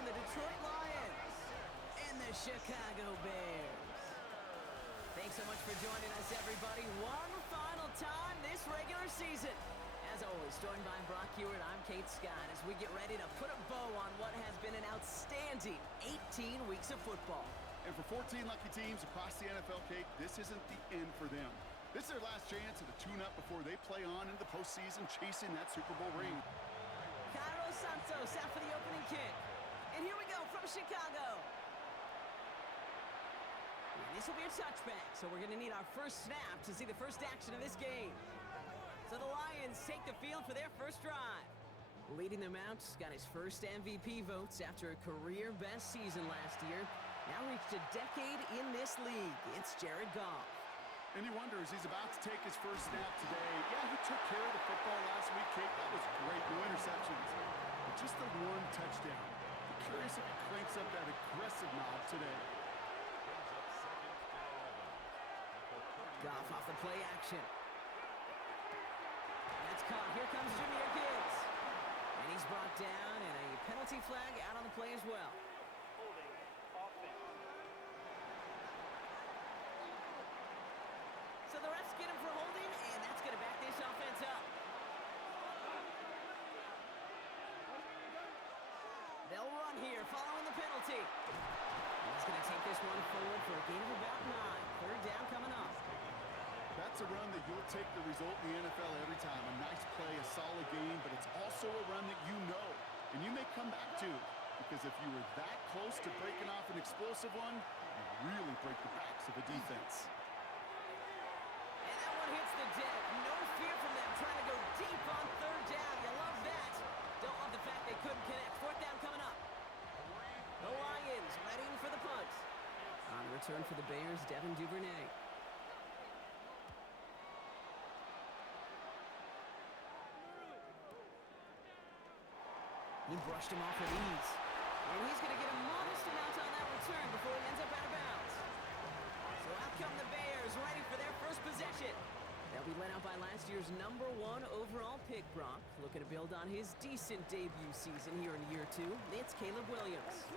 between the Detroit Lions and the Chicago Bears. Thanks so much for joining us, everybody. One final time this regular season. As always, joined by Brock Hewitt, I'm Kate Scott as we get ready to put a bow on what has been an outstanding 18 weeks of football. And for 14 lucky teams across the NFL, Kate, this isn't the end for them. This is their last chance to tune-up before they play on into the postseason chasing that Super Bowl ring. Cairo Santos out for the opening kick. And here we go from Chicago. And this will be a touchback, so we're going to need our first snap to see the first action of this game. So the Lions take the field for their first drive. Leading them out, got his first MVP votes after a career-best season last year. Now reached a decade in this league. It's Jared Goff. And he wonders, he's about to take his first snap today. Yeah, he took care of the football last week, Kate. That was great. No interceptions. But just the one touchdown. I'm curious if he cranks up that aggressive knob today. Goff off the play action. That's caught. Here comes Jahmyr Gibbs. And he's brought down, and a penalty flag out on the play as well. Holding offense. So the refs get him for holding, and that's going to back this offense up. They'll run here following the penalty. And he's going to take this one forward for a gain of about 9. Third down coming up. That's a run that you'll take the result in the NFL every time. A nice play, a solid game, but it's also a run that you know, and you may come back to. Because if you were that close to breaking off an explosive one, you really break the backs of the defense. And that one hits the deck. No fear from them trying to go deep on third down. You love that. Don't love the fact they couldn't connect. Fourth down coming up. The Lions ready for the punt. On return for the Bears, Devin Duvernay. He brushed him off with ease. And he's going to get a modest amount on that return before he ends up out of bounds. So out come the Bears, ready for their first possession. They'll be led out by last year's #1 overall pick, Brock. Looking to build on his decent debut season here in year 2. It's Caleb Williams.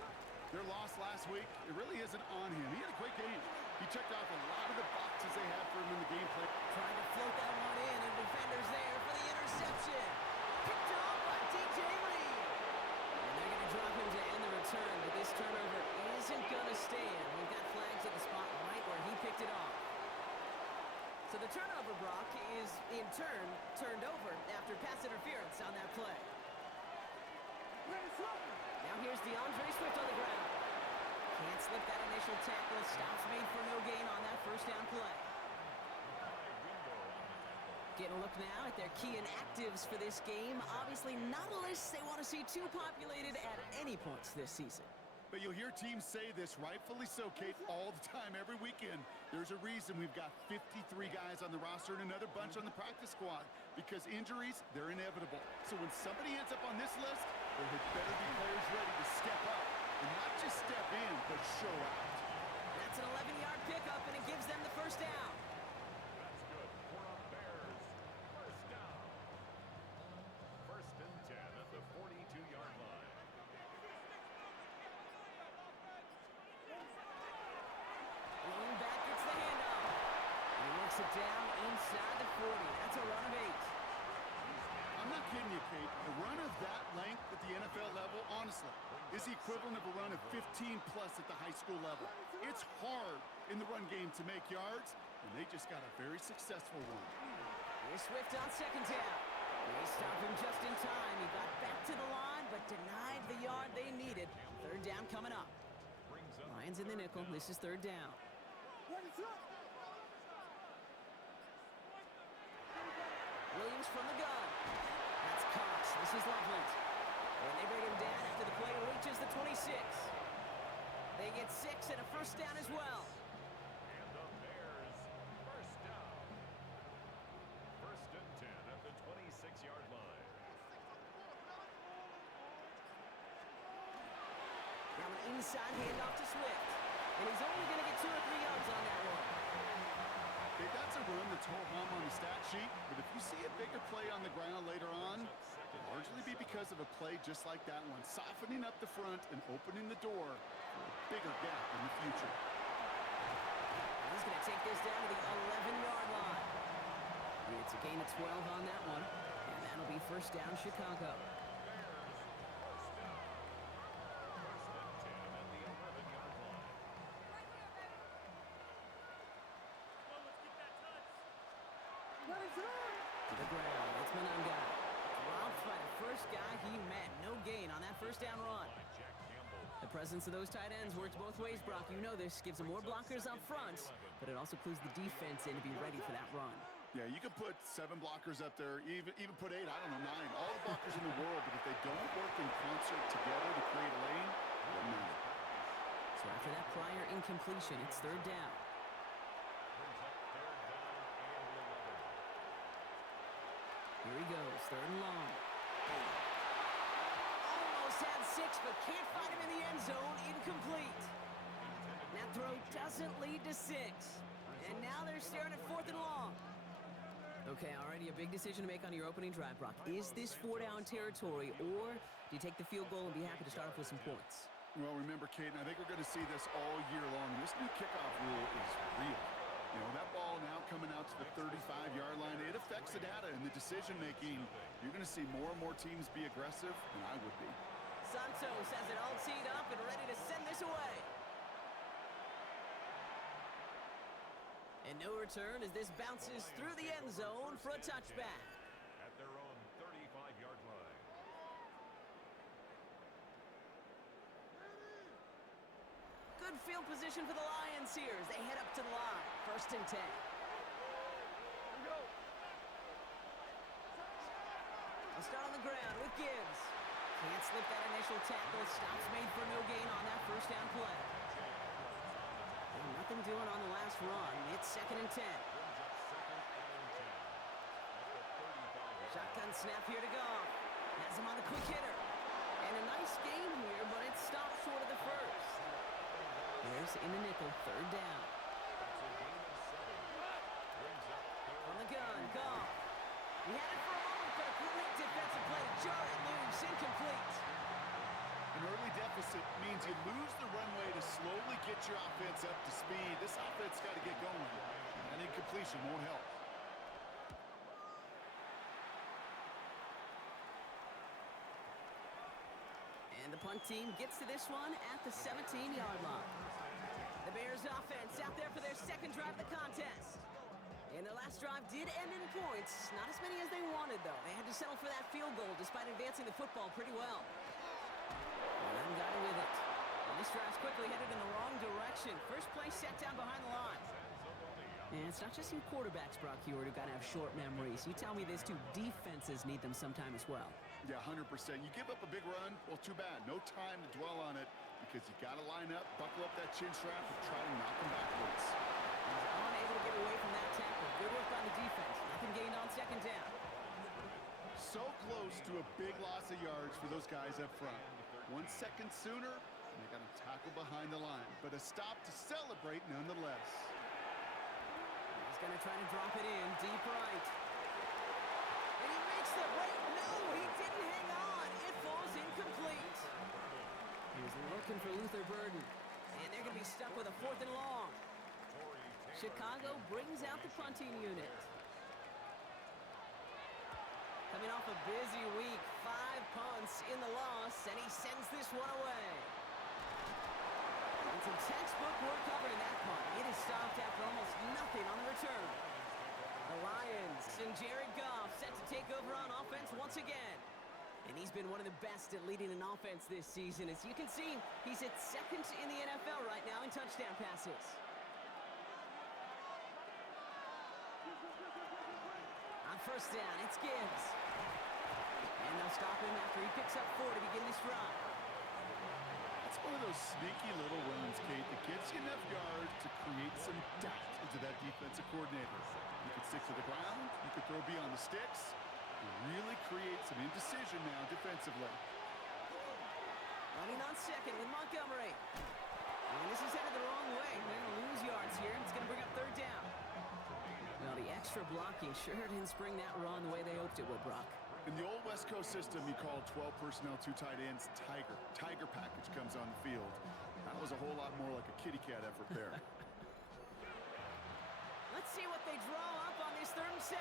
Their loss last week, it really isn't on him. He had a great game. He checked off a lot of the boxes they had for him in the game play. Trying to float that one in, and defenders there for the interception. Picked off by DJ Reed. And they're going to drop him to end the return, but this turnover isn't going to stand. We've got flags at the spot right where he picked it off. So the turnover, Brock, is in turn turned over after pass interference on that play. Now here's DeAndre Swift on the ground. Can't slip that initial tackle. Stops made for no gain on that first down play. Getting a look now at their key inactives for this game. Obviously not a list they want to see too populated at any points this season. But you'll hear teams say this, rightfully so, Kate, all the time, every weekend. There's a reason we've got 53 guys on the roster and another bunch on the practice squad. Because injuries, they're inevitable. So when somebody ends up on this list, there had better be players ready to step up. And not just step in, but show out. That's an 11-yard pickup, and it gives them the first down. That's good for a Bears. First down. First and 10 at the 42-yard line. Lean back gets the handoff. And he works it down inside the 40. That's a run of 8. I'm not kidding you, Kate. A run of that length at the NFL level, honestly, is the equivalent of a run of 15-plus at the high school level. It's hard in the run game to make yards, and they just got a very successful one. Here's Swift on second down. They stop him just in time. He got back to the line, but denied the yard they needed. Third down coming up. Lions in the nickel. This is third down. Williams from the gun. That's Cox. This is Loveland. And they bring him down after the play reaches the 26. They get 6 and a first down as well. And the Bears, first down. First and 10 at the 26-yard line. Now an inside handoff to Swift. And he's only going to get 2 or 3 yards on that one. Okay, that's a run that's ho-hum on the stat sheet, but if you see a bigger play on the ground later on, Largely be because of a play just like that one, softening up the front and opening the door for a bigger gap in the future. He's going to take this down to the 11-yard line. It's a gain of 12 on that one, and that'll be first down Chicago. To the ground, it's Monanga. Dropped by the first guy he met. No gain on that first down run. The presence of those tight ends works both ways, Brock. You know this. Gives them more blockers up front, but it also clues the defense in to be ready for that run. Yeah, you could put 7 blockers up there, even put 8, I don't know, 9. All the blockers in the world, but if they don't work in concert together to create a lane, it doesn't matter. So after that prior incompletion, it's third down. Here he goes, third and long. Almost had 6, but can't find him in the end zone. Incomplete. That throw doesn't lead to 6. And now they're staring at fourth and long. Okay, already a big decision to make on your opening drive, Brock. Is this 4-down territory, or do you take the field goal and be happy to start off with some points? Well, remember, Kate, I think we're going to see this all year long. This new kickoff rule is real. You know, that ball now coming out to the 35-yard line, it affects the data and the decision-making. You're going to see more and more teams be aggressive, and I would be. Santos has it all teed up and ready to send this away. And no return as this bounces through the end zone for a touchback. At their own 35-yard line. Good field position for the Lions here as they head up to the line. First and 10. They'll start on the ground with Gibbs. Can't slip that initial tackle. Stops made for no gain on that first down play. And nothing doing on the last run. It's second and 10. Shotgun snap here to go. Has him on the quick hitter. And a nice gain here, but it stopped short of the first. There's in the nickel, third down. On the gun, Goff. He had it for a moment, but a great defensive play. Jar it loose, incomplete. An early deficit means you lose the runway to slowly get your offense up to speed. This offense got to get going. That incompletion won't help. And the punt team gets to this one at the 17-yard line. The Bears offense out there for their second drive of the contest. And their last drive did end in points. Not as many as they wanted, though. They had to settle for that field goal despite advancing the football pretty well. And got it with it. And this drive's quickly headed in the wrong direction. First play set down behind the line. And it's not just your quarterbacks, Brock Heward, who got to have short memories. You tell me this too, defenses need them sometime as well. Yeah, 100%. You give up a big run, well, too bad. No time to dwell on it because you got to line up, buckle up that chin strap, and try to knock them backwards. He's unable to get away from that tackle. Good work on the defense. Nothing gained on second down. So close to a big loss of yards for those guys up front. 1 second sooner, and they got to tackle behind the line. But a stop to celebrate nonetheless. He's going to try to drop it in deep right. And he makes the break. No, he didn't hang on. It falls incomplete. He's looking for Luther Burden. And they're going to be stuck with a fourth and long. Chicago brings out the punting unit. Coming off a busy week, 5 punts in the loss, and he sends this one away. It's a textbook work covering that punt. It is stopped after almost nothing on the return. The Lions and Jared Goff set to take over on offense once again. And he's been one of the best at leading an offense this season. As you can see, he's at second in the NFL right now in touchdown passes. On first down, it's Gibbs. And they'll stop him after he picks up 4 to begin this drive. It's one of those sneaky little runs, Kate, that gives you enough yards to create some doubt into that defensive coordinator. You could stick to the ground, you could throw beyond the sticks, and really create some indecision now defensively. Running on second with Montgomery. And this is headed the wrong way. They're going to lose yards here. It's going to bring up third down. Well, the extra blocking sure didn't spring that run the way they hoped it would, Brock. In the old West Coast system, you call 12 personnel, 2 tight ends, Tiger. Tiger package comes on the field. That was a whole lot more like a kitty cat effort there. Let's see what they draw up on this 3rd and 7.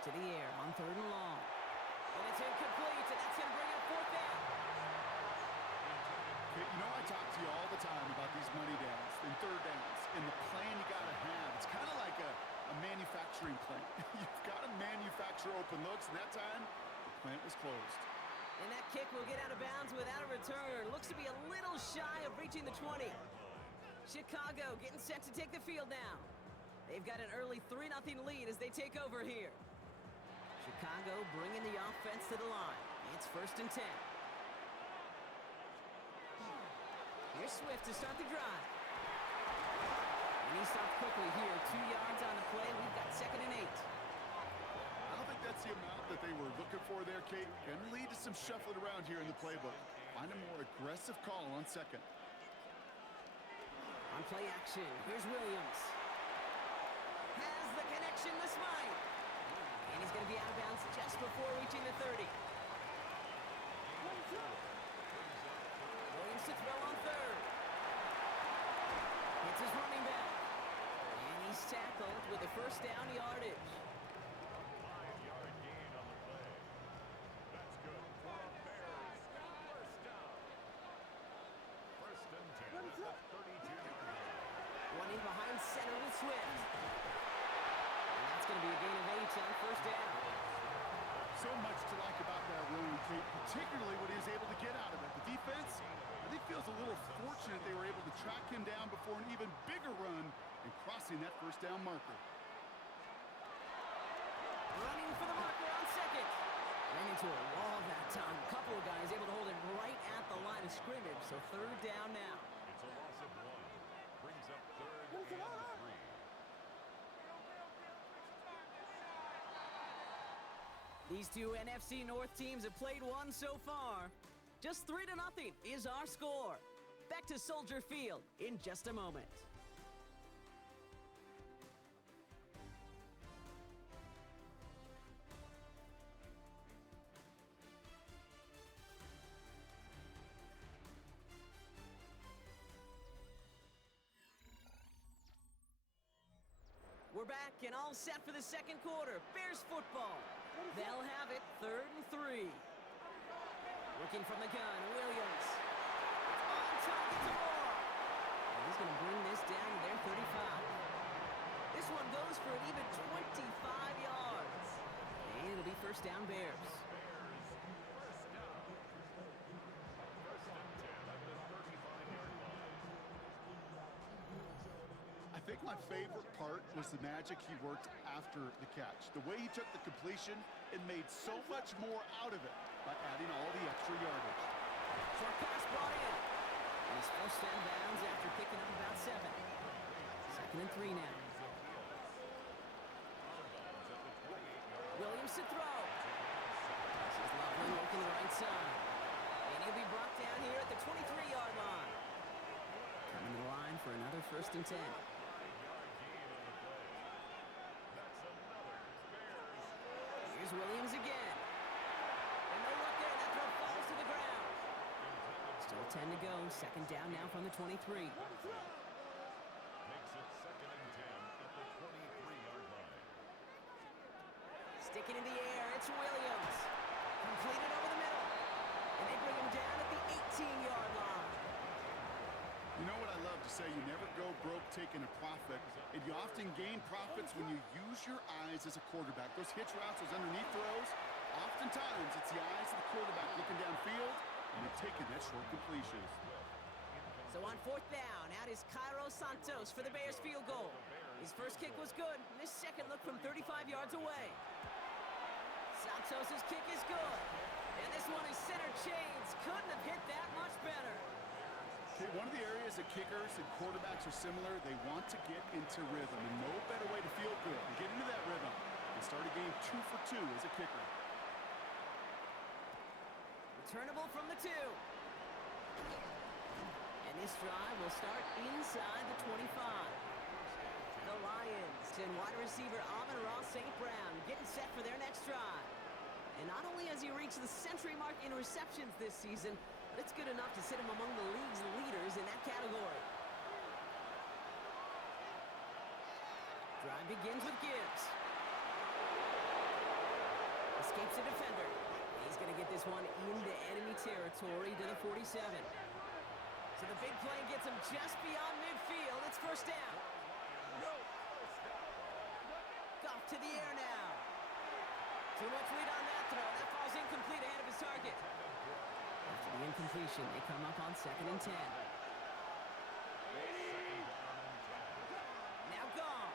To the air on 3rd and long. And it's incomplete, and that's going to bring up 4th down. Okay, you know, I talk to you all the time about these money downs and 3rd downs and the plan you got to have. It's kind of like a manufacturing plant. You've got to manufacture open looks, and that time, the plant was closed. And that kick will get out of bounds without a return. Looks to be a little shy of reaching the 20. Chicago getting set to take the field now. They've got an early 3-0 lead as they take over here. Chicago bringing the offense to the line. It's 1st and 10. Here's Swift to start the drive. And he stopped quickly here. 2 yards on the play. We've got 2nd and 8. I don't think that's the amount that they were looking for there, Kate. Can lead to some shuffling around here in the playbook. Find a more aggressive call on 2nd. On play action, here's Williams. Has the connection this Smythe. And he's going to be out of bounds just before reaching the 30. Williams to throw on 3rd. It's his running back. And he's tackled with a 1st down yardage. 5-yard gain on the play. That's good. For Bears. 1st down. 1st and 10 at the 32-yard line. One in behind center with Swift. And that's going to be a gain of 8 on 1st down. So much to like about that run, Kate, particularly what he was able to get out of it. The defense, I think, feels a little fortunate they were able to track him down before an even bigger run and crossing that 1st down marker. Running for the marker on 2nd. Ran into a wall that time. A couple of guys able to hold it right at the line of scrimmage. So 3rd down now. It's a loss of 1. Brings up 3rd and 3. These two NFC North teams have played one so far. Just 3-0 is our score. Back to Soldier Field in just a moment. We're back and all set for the 2nd quarter. Bears football. They'll have it 3rd and 3. Looking from the gun, Williams. On target to Moore. And he's going to bring this down to their 35. This one goes for an even 25 yards. And it'll be 1st down Bears. I think my favorite part was the magic he worked after the catch. The way he took the completion and made so much more out of it by adding all the extra yardage. Short pass brought in. And he's forced out of bounds after picking up about 7. 2nd and 3 now. Williams to throw. This is lovely working the right side. And he'll be brought down here at the 23-yard line. Coming to the line for another 1st and 10. Here's Williams again. And no luck there. That throw falls to the ground. Still 10 to go. 2nd down now from the 23. Makes it 2nd and 10 at the 23-yard line. Sticking in the air. It's Williams. Completed over the middle. And they bring him down at the 18-yard line. You know what I love to say? You never go broke taking a profit, and you often gain profits when you use your eyes as a quarterback. Those hitch routes, those underneath throws, oftentimes it's the eyes of the quarterback looking downfield, and you're taking that short completion. So on 4th down, out is Cairo Santos for the Bears field goal. His first kick was good, and his second look from 35 yards away. Santos' kick is good, and this one is center chains. Couldn't have hit that much better. Okay, one of the areas that kickers and quarterbacks are similar, they want to get into rhythm, and no better way to feel good than get into that rhythm and start a game 2 for 2 as a kicker. Returnable from the 2. And this drive will start inside the 25. The Lions and wide receiver Amon-Ra St. Brown getting set for their next drive. And not only has he reached the century mark in receptions this season, but it's good enough to sit him among the league's leaders in that category. Drive begins with Gibbs. Escapes a defender. He's going to get this one into enemy territory to the 47. So the big play gets him just beyond midfield. It's first down. Goff to the air now. Too much lead on that throw. That falls incomplete ahead of his target. After the incompletion, they come up on 2nd and 10. Now Goff.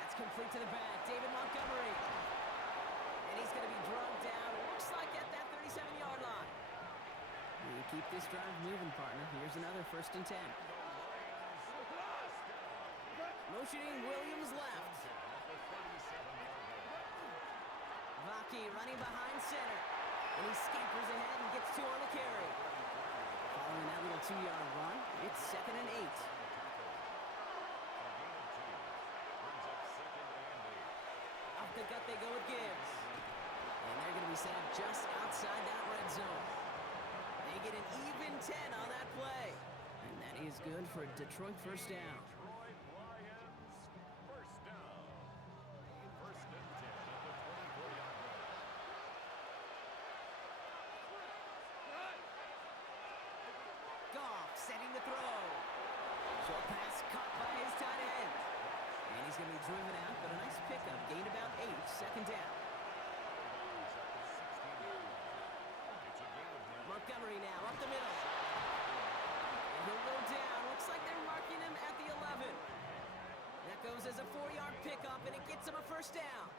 That's complete to the back. David Montgomery. And he's going to be drugged down. It looks like at that 37-yard line. You keep this drive moving, partner. Here's another 1st and 10. Motioning Williams left. Vaki running behind center. And he scampers ahead and gets 2 on the carry. Following that little 2-yard run, it's 2nd and 8. Off the gut they go with Gibbs. And they're going to be set up just outside that red zone. They get an even 10 on that play. And that is good for a Detroit first down. Detroit Lions, first down. First and 10 at the 24-yard line. Goff setting the throw. Short pass caught by his tight end. And he's going to be driven out, but a nice pickup. Gained about 8, 2nd down. Montgomery now up the middle. And he'll go down. Looks like they're marking him at the 11. That goes as a 4-yard pickup, and it gets him a first down.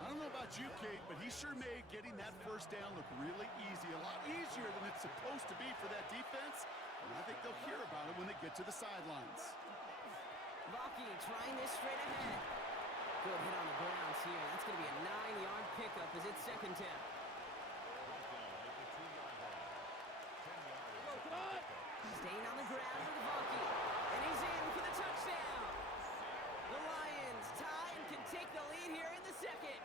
I don't know about you, Kate, but he sure made getting that first down look really easy. A lot easier than it's supposed to be for that defense. And I think they'll hear about it when they get to the sidelines. Vaki trying this straight ahead. Good hit on the grounds here. That's going to be a 9-yard pickup as it's 2nd down. Staying on the ground for the Vaki. And he's in for the touchdown. The Lions tie and can take the lead here in the 2nd.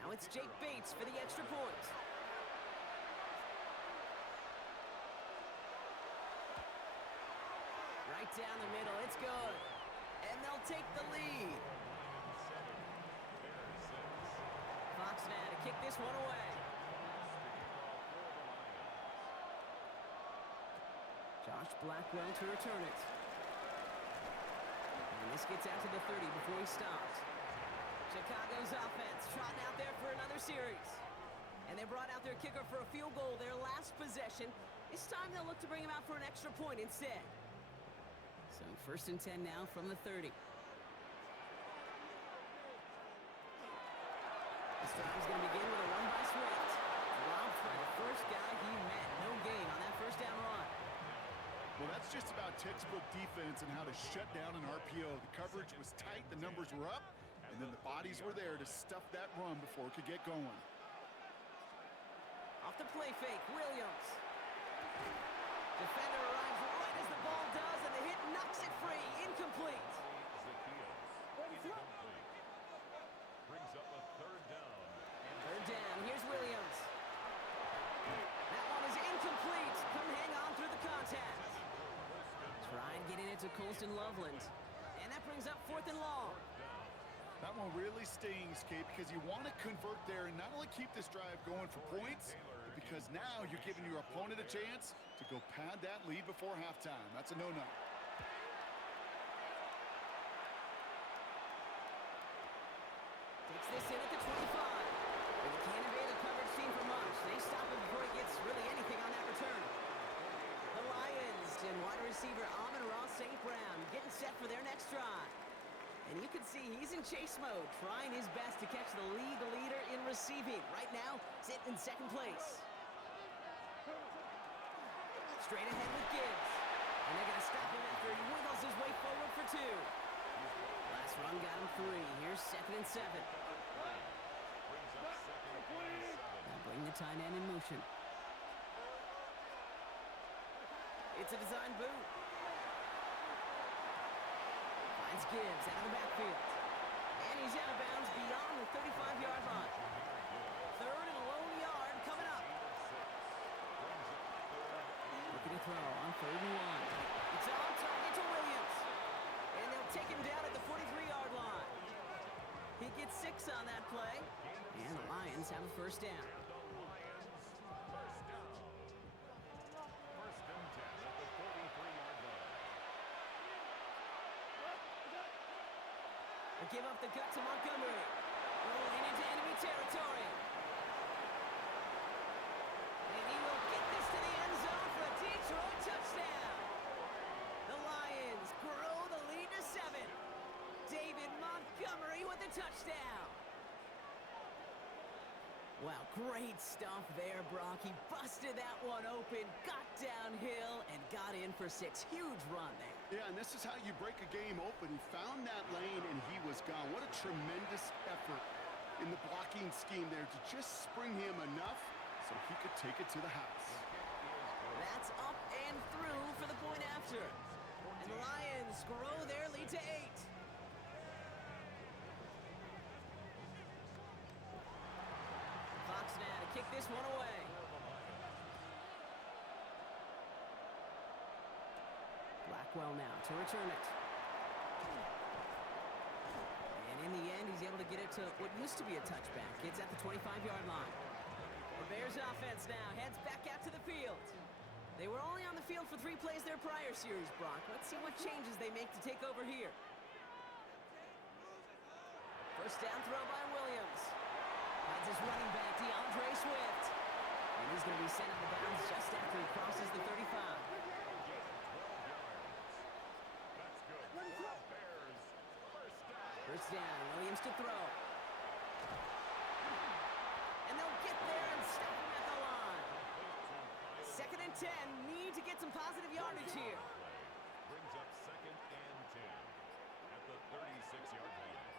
Now it's Jake Bates for the extra point. Right down the middle, it's good. And they'll take the lead. Fox now to kick this one away. Josh Blackwell to return it. And this gets out to the 30 before he stops. Chicago's offense trotting out there for another series. And they brought out their kicker for a field goal their last possession. This time they'll look to bring him out for an extra point instead. So 1st and 10 now from the 30. This drive's going to begin with a run by Swift. Robbed for the first guy he met. No gain on that first down run. Well, that's just about textbook defense and how to shut down an RPO. The coverage was tight, the numbers were up, and then the bodies were there to stuff that run before it could get going. Off the play fake, Williams. Defender arrives right as the ball does, and the hit knocks it free. Incomplete. Brings up a 3rd down. 3rd down, here's Williams. That one is incomplete. Couldn't hang on through the contact. Try and getting it to Colston Loveland. And that brings up 4th and long. That one really stings, Kate, because you want to convert there and not only keep this drive going for points, but because now you're giving your opponent a chance to go pad that lead before halftime. That's a no-no. Takes this in at the 25. But he can't evade the coverage team for much. They stop him before he gets really anything on that return. The Lions and wide receiver Amon-Ra St. Brown getting set for their next drive. And you can see he's in chase mode, trying his best to catch the league leader in receiving. Right now, sitting in 2nd place. Straight ahead with Gibbs. And they're going to stop him after he wiggles his way forward for 2. This run got him 3. Here's 2nd and 7. Brings up second and 7. Now bring the tight end in motion. It's a design boot. Finds Gibbs out of the backfield. And he's out of bounds beyond the 35-yard line. 3rd and a lone yard coming up. Looking to throw on 3rd and 1. It's on target to Williams. And they'll take him down at the 43-yard line. He gets 6 on that play. And the Lions have a first down. And the Lions, first down. First and 10 at the 43-yard line. They give up the gut to Montgomery. Rolling into enemy territory. And he will get this to the end zone for a Detroit touchdown. The Lions grow the lead to 7. David Montgomery with a touchdown. Wow, great stuff there, Brock. He busted that one open, got downhill, and got in for 6. Huge run there. Yeah, and this is how you break a game open. He found that lane, and he was gone. What a tremendous effort in the blocking scheme there to just spring him enough so he could take it to the house. That's up and through for the point after. And the Lions grow their lead to 8. Fox now to kick this one away. Blackwell now to return it. And in the end, he's able to get it to what used to be a touchback. It's at the 25-yard line. The Bears offense now heads back out to the field. They were only on the field for 3 plays their prior series, Brock. Let's see what changes they make to take over here. First down throw by Williams. Finds his running back, DeAndre Swift. And he's going to be sent out of bounds just after he crosses the 35. That's good. Bears, first down. First down, Williams to throw. And they'll get there and stop him at the line. 2nd and 10, need to get some positive yardage here. Brings up second and 10 at the 36-yard line.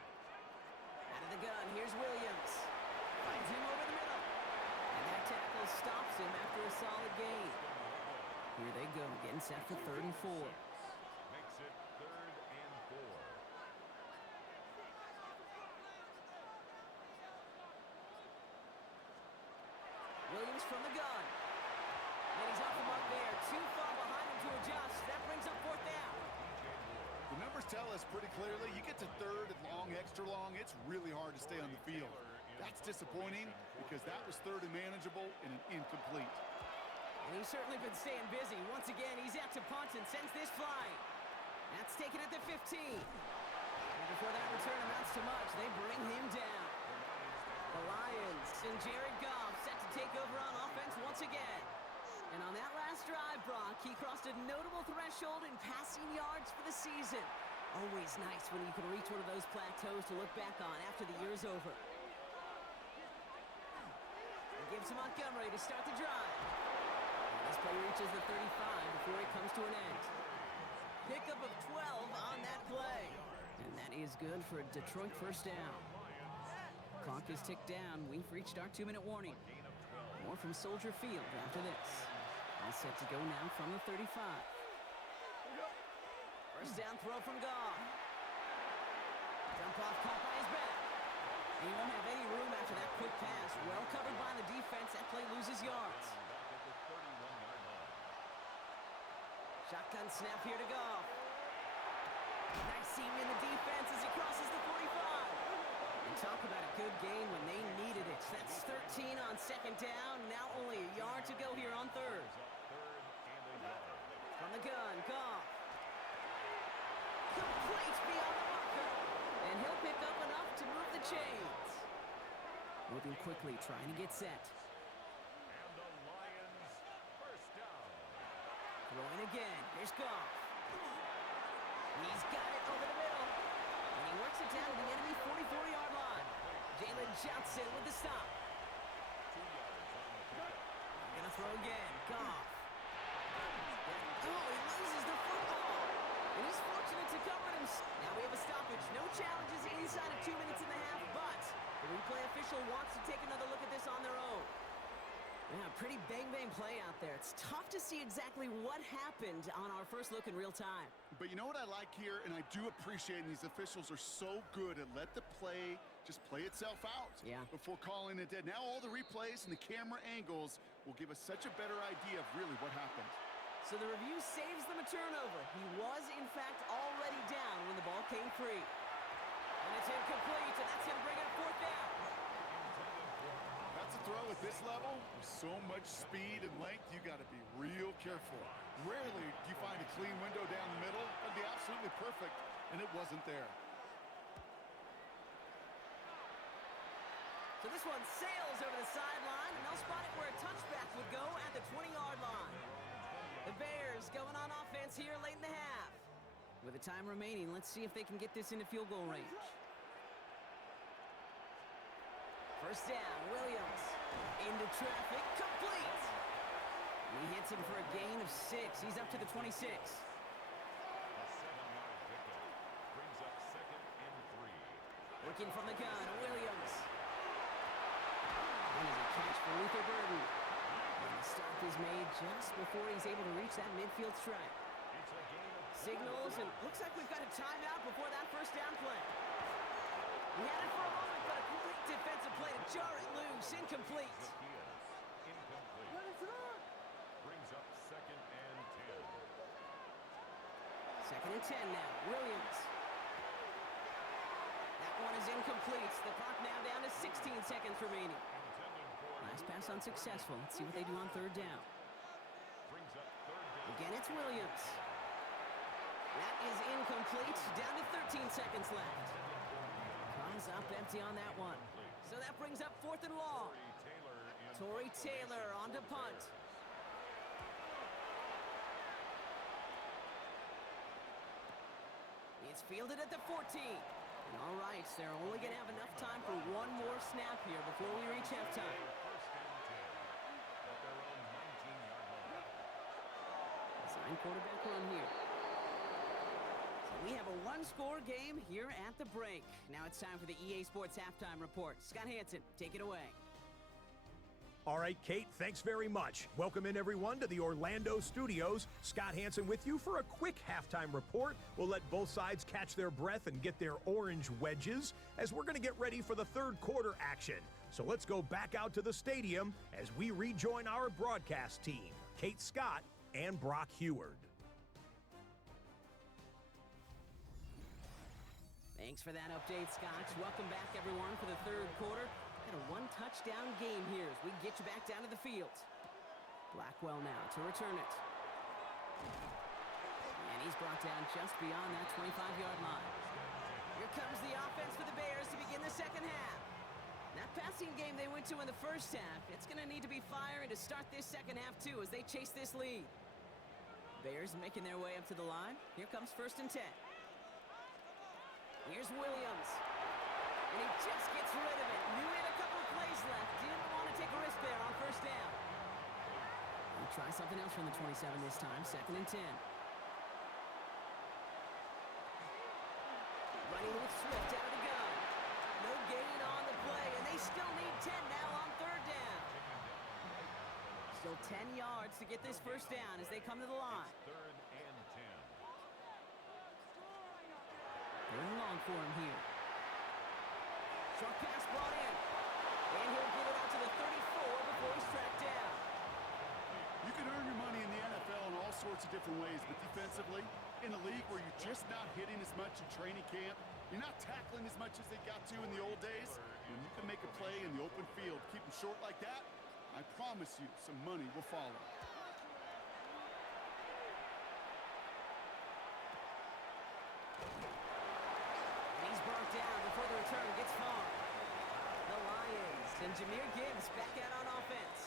Out of the gun, here's Williams. Finds him over the middle. And that tackle stops him after a solid gain. Here they go, getting set for 3rd and 4. Makes it 3rd and 4. Williams from the gun. And he's off the mark there. Too far behind him to adjust. That brings up 4th down. The numbers tell us pretty clearly, you get to 3rd and long, extra long, it's really hard to stay on the field. That's disappointing because that was 3rd and manageable and an incomplete. And he's certainly been staying busy. Once again, he's out to punt and sends this flying. That's taken at the 15. And before that return amounts to much, they bring him down. The Lions and Jared Goff set to take over on offense once again. And on that last drive, Brock, he crossed a notable threshold in passing yards for the season. Always nice when you can reach one of those plateaus to look back on after the year's over. And gives to Montgomery to start the drive. And this play reaches the 35 before it comes to an end. Pickup of 12 on that play. And that is good for a Detroit first down. Clock is ticked down. We've reached our 2-minute warning. More from Soldier Field after this. All set to go now from the 35. First down throw from Goff. Dump off caught by his back. And he won't have any room after that quick pass. Well covered by the defense. That play loses yards. Shotgun snap here to Goff. Nice seam in the defense as he crosses the 45. And talk about a good game when they needed it. That's 13 on 2nd down. Now only a yard to go here on 3rd. From the gun, Goff. Complete beyond the marker. And he'll pick up enough to move the chains. Moving quickly, trying to get set. And the Lions, first down. Throwing again. Here's Goff. He's got it over the middle. And he works it down to the enemy 44-yard line. Jalen Johnson with the stop. 2 yards on the pickup. Gonna throw again. Goff. Oh, he loses the football. And he's fortunate to cover it Williams. Now we have a stoppage. No challenges inside of 2 minutes and a half, but the replay official wants to take another look at this on their own. Yeah, pretty bang-bang play out there. It's tough to see exactly what happened on our first look in real time. But you know what I like here, and I do appreciate, and these officials are so good at let the play just play itself out before calling it dead. Now all the replays and the camera angles will give us such a better idea of really what happened. So the review saves them a turnover. He was, in fact, already down when the ball came free. And it's incomplete, and that's going to bring it up 4th down. That's a throw at this level. With so much speed and length, you got to be real careful. Rarely do you find a clean window down the middle. That'd be absolutely perfect, and it wasn't there. So this one sails over the sideline, and they'll spot it where a touchback would go at the 20-yard line. The Bears going on offense here late in the half. With the time remaining, let's see if they can get this into field goal range. First down, Williams. Into traffic, complete. He hits him for a gain of 6. He's up to the 26. A 7-yard pickup brings up 2nd and 3. Working from the gun, Williams. And there's a catch for Luther Burden. And the stop is made just before he's able to reach that midfield strike. It's a gain of Signals, and looks like we've got a timeout before that first down play. He had it for a moment, but a complete defensive play to jar it loose. Incomplete. incomplete. Brings up 2nd and 10. 2nd and 10 now. Williams. That one is incomplete. The clock now down to 16 seconds remaining. Last pass unsuccessful. Let's see what they do on 3rd down. Brings up 3rd down. Again, it's Williams. That is incomplete. Down to 13 seconds left. Comes up empty on that one. So that brings up 4th and long. Torrey Taylor on to punt. It's fielded at the 14. And all right, so they're only going to have enough time for one more snap here before we reach halftime. 1st and 10 at their own 19-yard line. Assigned quarterback run here. So we have a one-score game here at the break. Now it's time for the EA Sports Halftime Report. Scott Hansen, take it away. All right, Kate, thanks very much. Welcome in, everyone, to the Orlando studios. Scott Hansen with you for a quick halftime report. We'll let both sides catch their breath and get their orange wedges as we're going to get ready for the 3rd quarter action. So let's go back out to the stadium as we rejoin our broadcast team, Kate Scott and Brock Heward. Thanks for that update, Scott. Welcome back, everyone, for the 3rd quarter. Got a one-touchdown game here as we get you back down to the field. Blackwell now to return it. And he's brought down just beyond that 25-yard line. Here comes the offense for the Bears to begin the 2nd half. That passing game they went to in the 1st half, it's going to need to be firing to start this 2nd half, too, as they chase this lead. Bears making their way up to the line. Here comes 1st and 10. Here's Williams. And he just gets rid of it. Knew he had a couple of plays left. Didn't want to take a risk there on 1st down. He'll try something else from the 27 this time. 2nd and 10. Running with Swift out of the gun. No gain on the play, and they still need 10 now on 3rd down. Still 10 yards to get this 1st down as they come to the line. 3rd and 10. 3rd and long for him here. Short pass brought in. And he'll get it out to the 34 before he's tracked down. You can earn your money in the NFL in all sorts of different ways, but defensively, in a league where you're just not hitting as much in training camp, you're not tackling as much as they got to in the old days, when you can make a play in the open field, keep them short like that, I promise you some money will follow. He's brought down before the return gets far. The Lions and Jahmyr Gibbs back out on offense.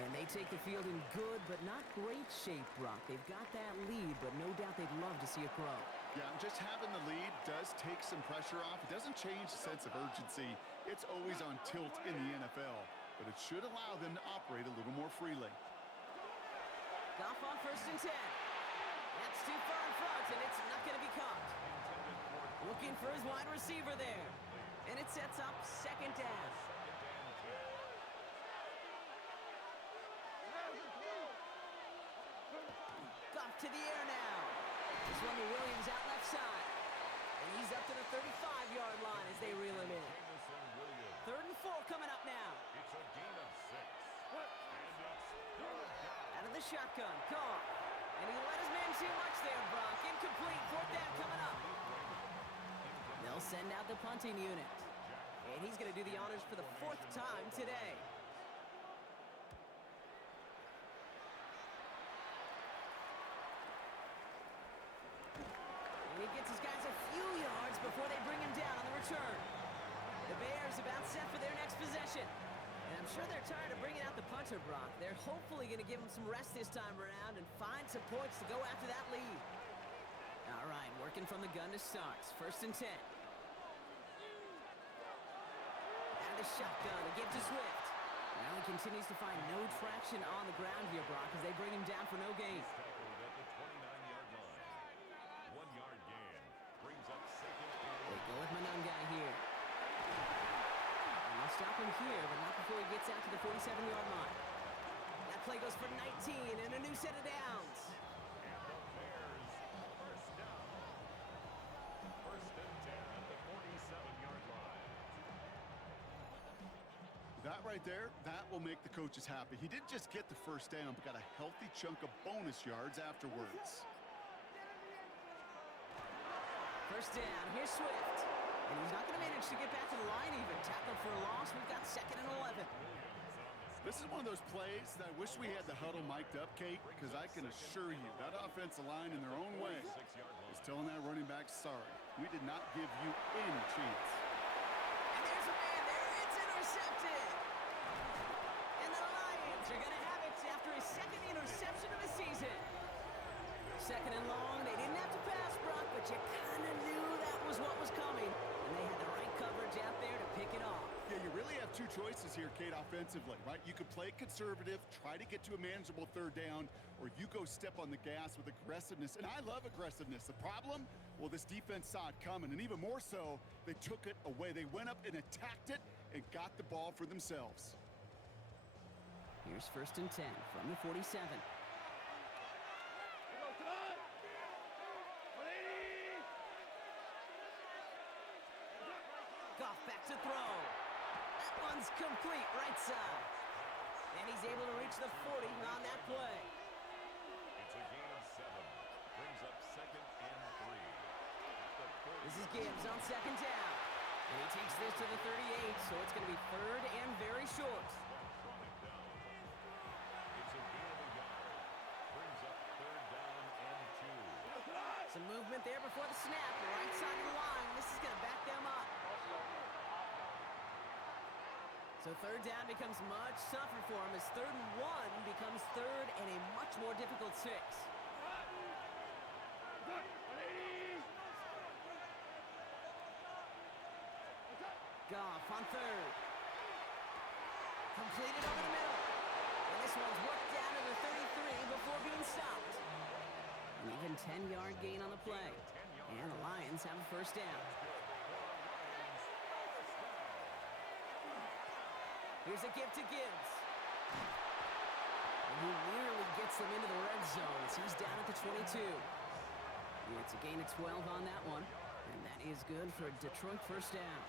And they take the field in good but not great shape, Brock. They've got that lead, but no doubt they'd love to see it grow. Yeah, just having the lead does take some pressure off. It doesn't change the sense of urgency. It's always on tilt in the NFL, but it should allow them to operate a little more freely. Goff on 1st and 10. That's too far in front, and it's not going to be caught. Looking for his wide receiver there. And it sets up second down. Goff to the air now. This one to Williams out left side. And he's up to the 35-yard line as they reel him in. Third and 4 coming up now. It's a gain of 6. And it's third down. Out of the shotgun, Goff. And he let his man too much there, Brock. Incomplete, fourth down coming up. They'll send out the punting unit. And he's going to do the honors for the 4th time today. And he gets his guys a few yards before they bring him down on the return. The Bears about set for their next possession. And I'm sure they're tired of bringing out the punter, Brock. They're hopefully going to give him some rest this time around and find some points to go after that lead. All right, working from the gun to start. First and 10. And the shotgun, a give to Swift. Now he continues to find no traction on the ground here, Brock, as they bring him down for no gain. Tackled at the 29-yard line. 1-yard gain. Brings up second They and go with Manunga here. And they'll stop him here, but not before he gets out to the 47-yard line. That play goes for 19 and a new set of downs. the Bears first down. First and 10 at the 47-yard line. That right there, that will make the coaches happy. He didn't just get the first down, but got a healthy chunk of bonus yards afterwards. First down, here's Swift. And he's not going to manage to get back to the line even. Tackled for a loss, we've got second and 11. This is one of those plays that I wish we had the huddle mic'd up, Kate, because I can assure you that offensive line in their own way is telling that running back, sorry, we did not give you any chance. And there's a man there, it's intercepted. And the Lions are going to have it after his second interception of the season. Second and long, they didn't have to pass, Brock, but you kind of knew that was what was coming. And they had the right coverage out there to pick it off. Yeah, you really have two choices here, Kate, offensively, right? You could play conservative, try to get to a manageable third down, or you go step on the gas with aggressiveness. And I love aggressiveness. The problem? Well, this defense saw it coming, and even more so, they took it away. They went up and attacked it and got the ball for themselves. Here's first and 10 from the 47. Goff back to throw. That one's complete, right side. And he's able to reach the 40 on that play. It's a gain of 7. Brings up second and 3. At the 30. This is Gibbs on second down. And he takes this to the 38, so it's going to be third and very short. Brought him down. It's a gain of a yard. Brings up third down and 2. Some movement there before the snap. Right side of the line. This is going to back them up. So third down becomes much tougher for him as third and 1 becomes third and a much more difficult 6. Goff on third. Completed over the middle. And this one's worked down to the 33 before being stopped. An even 10-yard gain on the play. And the Lions have a first down. Here's a give to Gibbs. And he nearly gets them into the red zone as he's down at the 22. It's a gain of 12 on that one. And that is good for a Detroit first down.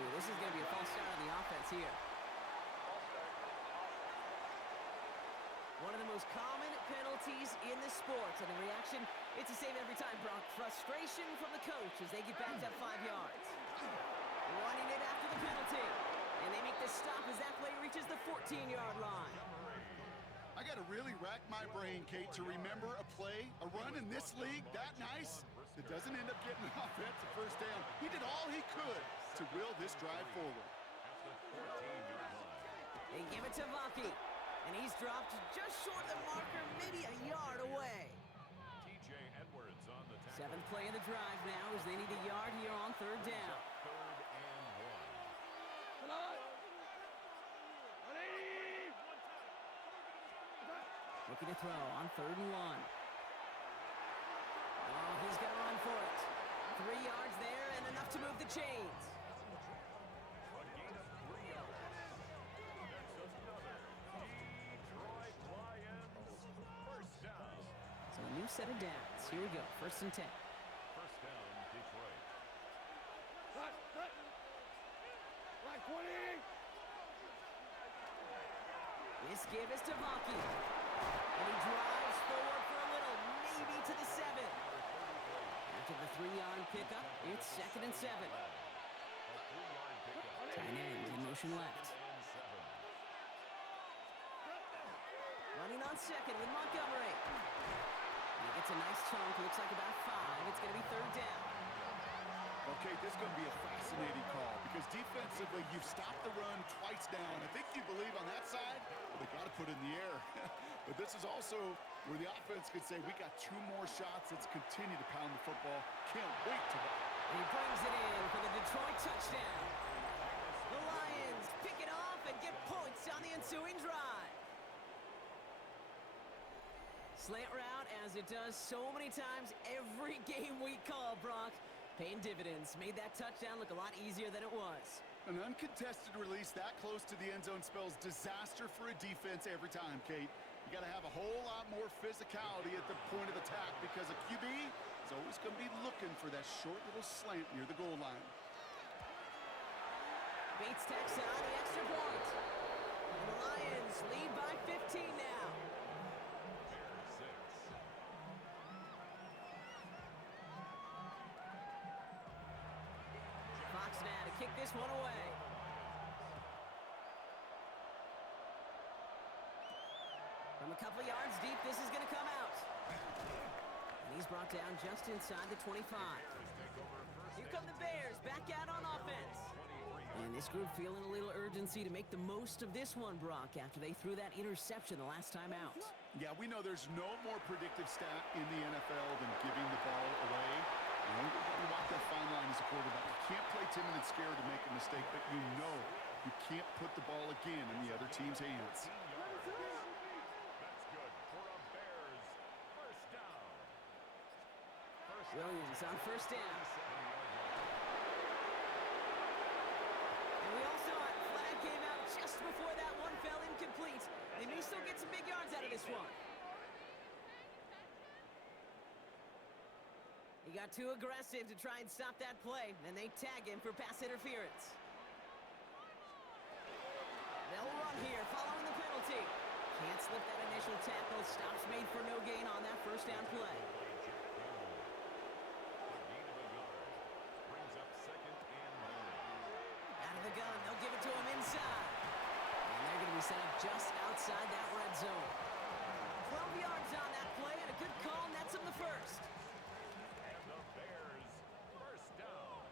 Ooh, this is going to be a false start on the offense here. One of the most common penalties in the sport, and the reaction, it's the same every time, Brock. Frustration from the coach as they get back to 5 yards. Running it after the penalty, and they make the stop as that play reaches the 14-yard line. I got to really rack my brain, Kate, to remember a play, a run in this league that nice that doesn't end up getting an offensive first down. He did all he could to will this drive forward. At the 14-yard line. They give it to Vaki. And he's dropped just short of the marker, maybe a yard away. TJ Edwards on the tackle. 7th play of the drive now as they need a yard here on third down. Third and 1. Looking to throw on 3rd and 1. Oh, he's going to run for it. 3 yards there and enough to move the chains. A gain of 3 yards. That's another Detroit Lions first down. So a new set of downs. Here we go. 1st and 10. First down, Detroit. This give is to Valky. And he drives forward for a little, maybe to the 7. After the 3-yard pickup, it's 2nd and 7. A 3-yard pickup. Tight end in motion left. Running on 2nd with Montgomery. He gets a nice chunk. Looks like about 5. It's going to be 3rd down. Okay, this is going to be a fascinating call because defensively, you've stopped the run twice down. I think you believe on that side, but they got to put it in the air. But this is also where the offense could say, we got 2 more shots. Let's continue to pound the football. Can't wait to run. And he brings it in for the Detroit touchdown. The Lions pick it off and get points on the ensuing drive. Slant route, as it does so many times every game we call, Brock. Paying dividends. Made that touchdown look a lot easier than it was. An uncontested release that close to the end zone spells disaster for a defense every time, Kate. You got to have a whole lot more physicality at the point of attack because a QB is always going to be looking for that short little slant near the goal line. Bates tacks on the extra point. And the Lions lead by 15 now. Bears 6. Fox now to kick this one away. From a couple yards deep, this is going to come out. And he's brought down just inside the 25. Here come the Bears, back out on offense. And this group feeling a little urgency to make the most of this one, Brock, after they threw that interception the last time out. Yeah, we know there's no more predictive stat in the NFL than giving the ball away. You walk that fine line as a quarterback. You can't play timid and scared to make a mistake, but you know you can't put the ball again in the other team's hands. That's good for a Bears first down. Williams on 1st down. And we all saw it. Flag came out just before that one fell incomplete. They may still get some big yards out of this one. He got too aggressive to try and stop that play, and they tag him for pass interference. They'll run here following the penalty. Can't slip that initial tackle. Stops made for no gain on that 1st down play. Brings up 2nd and 9. Out of the gun, they'll give it to him inside. And they're going to be set up just outside that red zone. 12 yards on that play, and a good call nets him the 1st. And the Bears first down.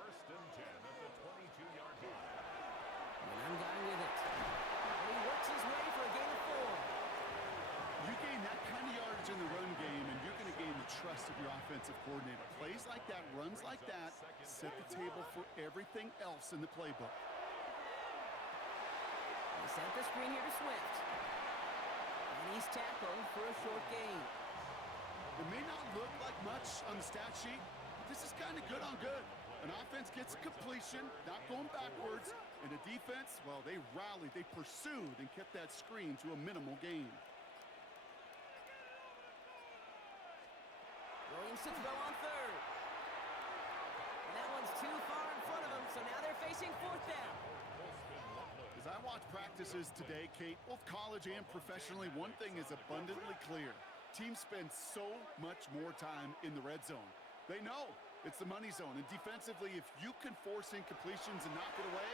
1st and 10 at the 22-yard line. And I'm going with it. And he works his way for a gain of 4. You gain that kind of yardage in the run game, and you're going to gain the trust of your offensive coordinator. Plays like that, runs like that, set the table for everything else in the playbook. They set the screen here to Swift. And he's tackled for a short gain. It may not look like much on the stat sheet, but this is kind of good on good. An offense gets a completion, not going backwards, and a defense, well, they rallied, they pursued, and kept that screen to a minimal gain. Williams to throw on 3rd. And that one's too far in front of him, so now they're facing 4th down. As I watch practices today, Kate, both college and professionally, one thing is abundantly clear. Teams spend so much more time in the red zone. They know it's the money zone, and defensively, if you can force incompletions and knock it away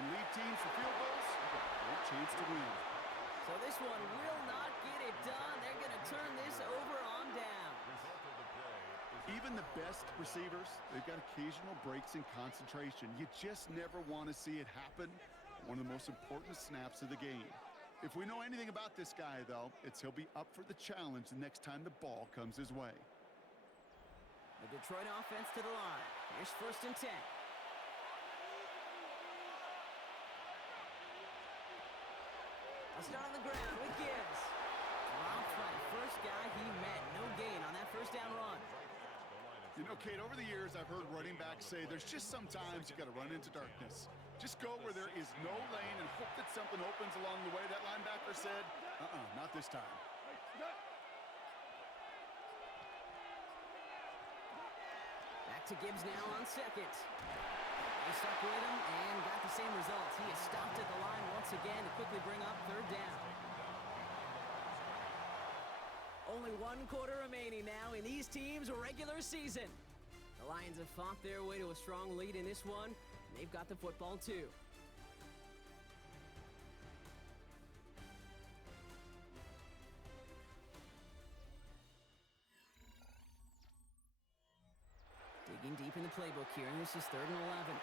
and lead teams for field goals, you've got a great chance to win. So this one will not get it done. They're going to turn this over on down. Result of the play is Even the best receivers, they've got occasional breaks in concentration. You just never want to see it happen. One of the most important snaps of the game. If we know anything about this guy, though, it's he'll be up for the challenge the next time the ball comes his way. The Detroit offense to the line. Here's 1st and 10. I'll start on the ground with Gibbs. Dropped by the first guy he met. No gain on that first down run. You know, Kate, over the years, I've heard running backs say there's just sometimes you got to run into darkness. Just go where there is no lane and hope that something opens along the way. That linebacker said, not this time. Back to Gibbs now on second. They stuck with him and got the same results. He is stopped at the line once again to quickly bring up third down. Only 1 quarter remaining now in these teams' regular season. The Lions have fought their way to a strong lead in this one, and they've got the football too. Digging deep in the playbook here, and this is 3rd and 11.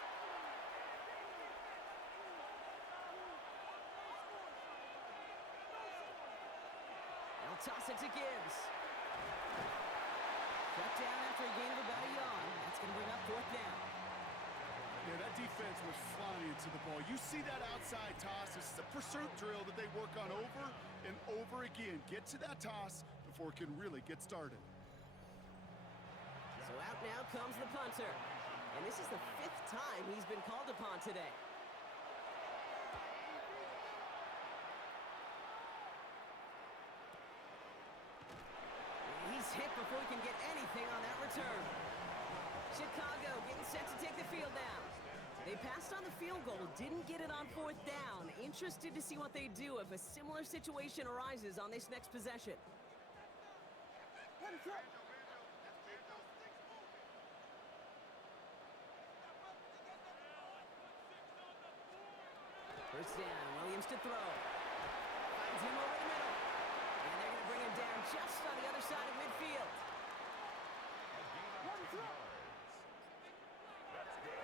They'll toss it to Gibbs. Shut down after a gain of about a yard. That's going to bring up 4th down. Yeah, that defense was flying to the ball. You see that outside toss. This is a pursuit drill that they work on over and over again. Get to that toss before it can really get started. So out now comes the punter. And this is the 5th time he's been called upon today. He's hit before he can get anything on that return. Chicago getting set to take the field now. They passed on the field goal, didn't get it on 4th down. Interested to see what they do if a similar situation arises on this next possession. First down, Williams to throw. Finds him over the middle. And they're going to bring him down just on the other side of midfield.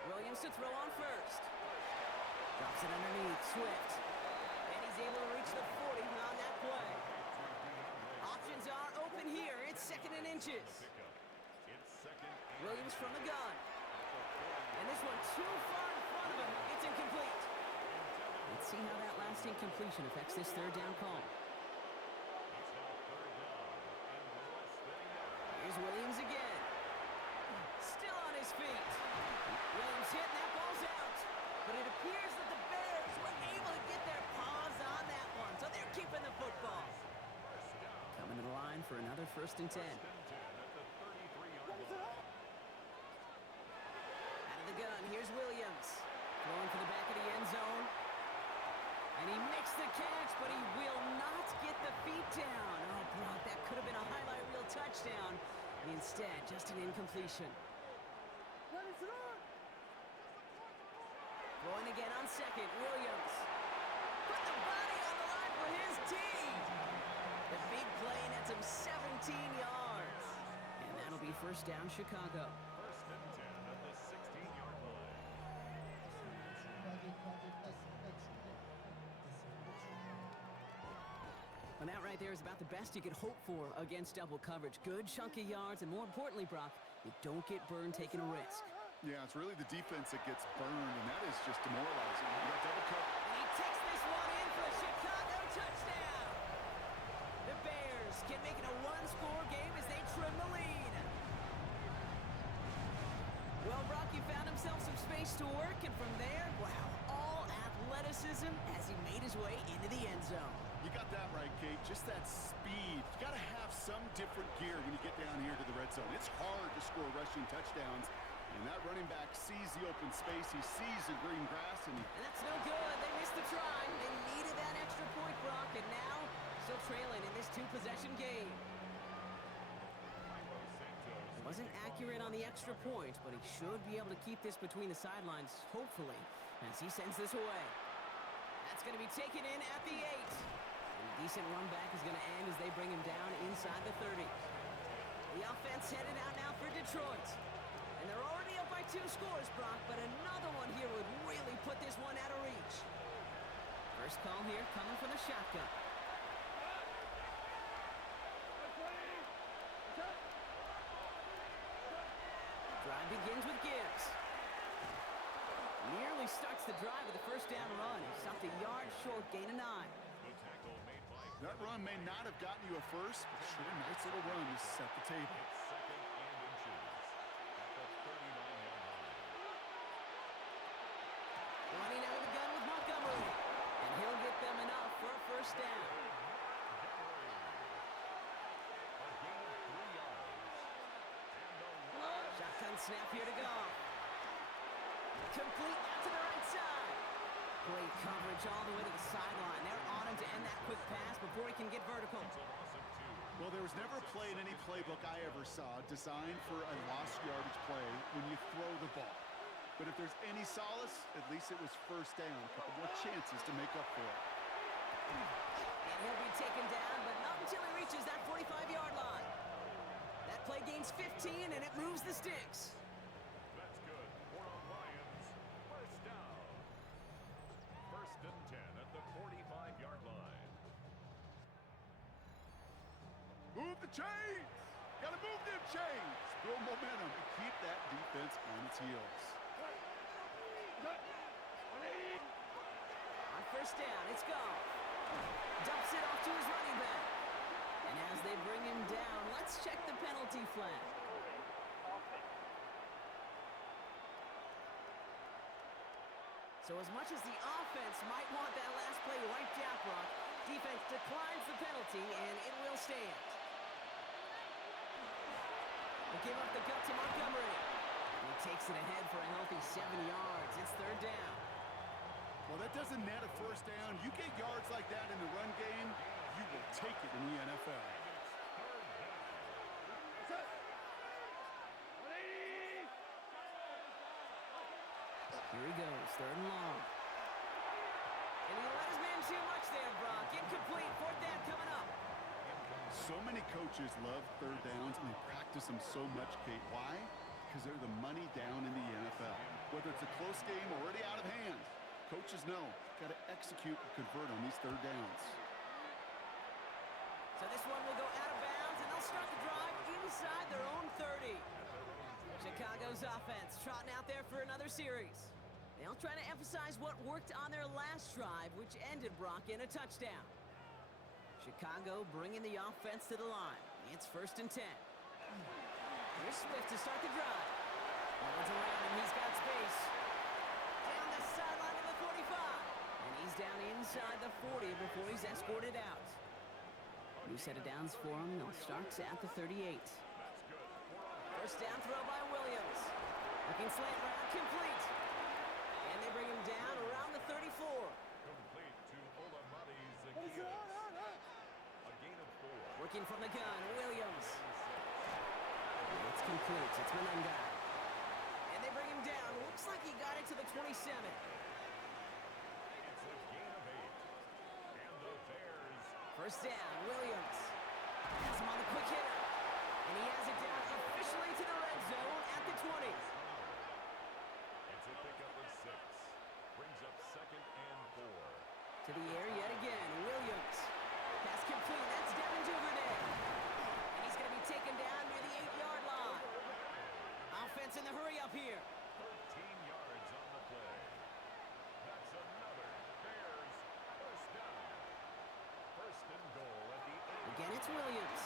Williams to throw on first. Drops it underneath, Swift. And he's able to reach the 40 on that play. Options are open here. It's 2nd and inches. Williams from the gun. And this one too far in front of him. It's incomplete. Let's see how that last incompletion affects this 3rd down call. Here's Williams again. Still on his feet. Williams hit and that ball's out. But it appears that the Bears were able to get their paws on that one. So they're keeping the football. Coming to the line for another 1st and 10. Out of the gun, here's Williams. Throwing for the back of the end zone. And he makes the catch, but he will not get the feet down. Oh, Brock, that could have been a highlight reel touchdown. Instead, just an incompletion. Going again on second, Williams. Put the body on the line for his team. The big play nets him 17 yards. And that'll be 1st down, Chicago. 1st and 10 at the 16-yard line. And that right there is about the best you could hope for against double coverage. Good chunky yards, and more importantly, Brock, you don't get burned taking a risk. Yeah, it's really the defense that gets burned, and that is just demoralizing. You got double cover. And he takes this one in for a Chicago touchdown. The Bears can make it a 1-score game as they trim the lead. Well, Brock, he found himself some space to work, and from there, wow, all athleticism as he made his way into the end zone. You got that right, Kate. Just that speed. You got to have some different gear when you get down here to the red zone. It's hard to score rushing touchdowns. And that running back sees the open space. He sees the green grass. And that's no good. They missed the try. They needed that extra point, Brock. And now, still trailing in this 2-possession game. He wasn't accurate on the extra point, but he should be able to keep this between the sidelines, hopefully, as he sends this away. That's going to be taken in at the 8. And a decent run back is going to end as they bring him down inside the 30. The offense headed out now for Detroit. And they're already up by 2 scores, Brock, but another one here would really put this one out of reach. First call here coming from the shotgun. Drive begins with Gibbs. Nearly starts the drive with the 1st down run. He stopped a yard short, gain of 9. That run may not have gotten you a first, but sure a nice little run to set the table. Second and inches at the 39-yard line. Running out of the gun with Montgomery. And he'll get them enough for a first down. A gain of 3 yards. And the Shotgun snap here to go. Complete out to the right side. Great coverage all the way to the sideline. They're on him to end that quick pass before he can get vertical. it's a loss of 2. Well, there was never a play in any playbook I ever saw designed for a lost yardage play when you throw the ball. But if there's any solace, at least it was first down. A couple more chances to make up for it. And he'll be taken down, but not until he reaches that 45-yard line. That play gains 15, and it moves the sticks. That's good for a Lions first down. First and 10 at the 45-yard line. Move the chains! Gotta move them chains! Build momentum and keep that defense on its heels. On first down, it's Goff. Dumps it off to his running back. And as they bring him down, let's check the penalty flag. So as much as the offense might want that last play wiped out, Brock, defense declines the penalty, and it will stand. They give up the gut to Montgomery. And he takes it ahead for a healthy 7 yards. It's third down. Well, that doesn't net a first down. You get yards like that in the run game, you will take it in the NFL. Here he goes, third and long. And he let his man too much there, Brock. Incomplete, fourth down coming up. So many coaches love third downs, and they practice them so much, Kate. Why? Because they're the money down in the NFL. Whether it's a close game or already out of hand, coaches know, got to execute and convert on these third downs. So this one will go out of bounds, and they'll start the drive inside their own 30. Chicago's offense trotting out there for another series. They'll try to emphasize what worked on their last drive, which ended, Brock, in a touchdown. Chicago bringing the offense to the line. It's first and 10. Here's Swift to start the drive. Runs around him, he's got space. Down the sideline to the 45. And he's down inside the 40 before he's escorted out. New set of downs for him. They'll start at the 38. First down throw by Williams. Looking slant route, complete. And they bring him down around the 34. Complete to Olamide Zaccheaus. A gain of 4. Working from the gun, Williams. It's complete, it's Menunga. And they bring him down. Looks like he got it to the 27. It's a gain of 8. And the Bears. First down, Williams. Has him on the quick hitter. And he has it down officially to the red zone at the 20. It's a pickup of 6. Brings up second and 4. To the air yet again, Williams. Pass complete, that's Devin Duvernay. And he's going to be taken down near the 8-yard line. Offense in the hurry up here. 13 yards on the play. That's another Bears first down. First and goal at the 8. Again, it's Williams.